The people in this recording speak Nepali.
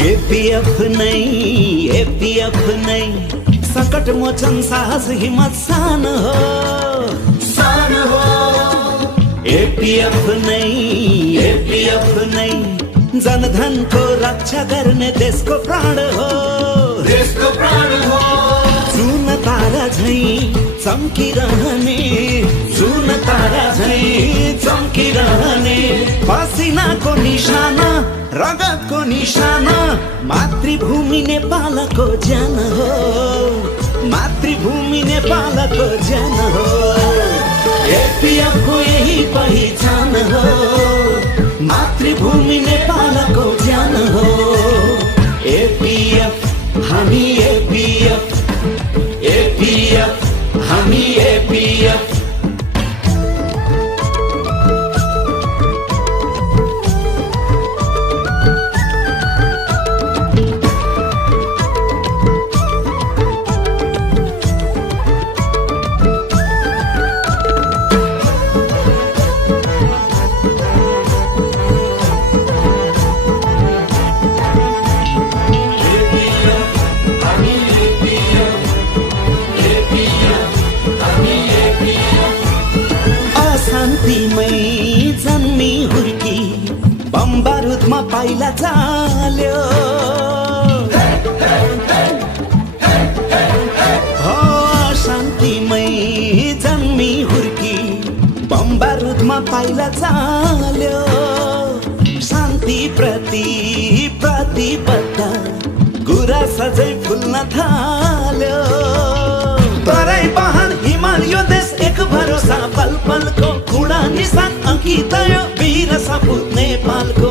एपीएफ नै संकट मोचन साहस हिम्मत शान हो एपीएफ नै जनधन को रक्षा गर्ने देशको प्राण हो जुन तारा झैं चम्किरहने पसिनाको निशाना रगतको निशाना मातृभूमि नेपालको ज्यान हो मातृभूमि नेपालको ज्यान हो एपीएफ को यही पहिचान हो मातृभूमि नेपालको ज्यान हो एपीएफ हामी एपीएफ हामी एपीएफ जन्मी हुर्की बम बारुदमा पाइला चाल्यो हो शान्तिमै जन्मी हुर्की बम बारुदमा पाइला चाल्यो शान्ति प्रति प्रतिबद्ध गुरा सजै फुल्न थाल्यो तराई पहाड हिमाल यो देश एक भरोसा पल पलको खुडा निशान अंकित यो वीर सपूत नेपालको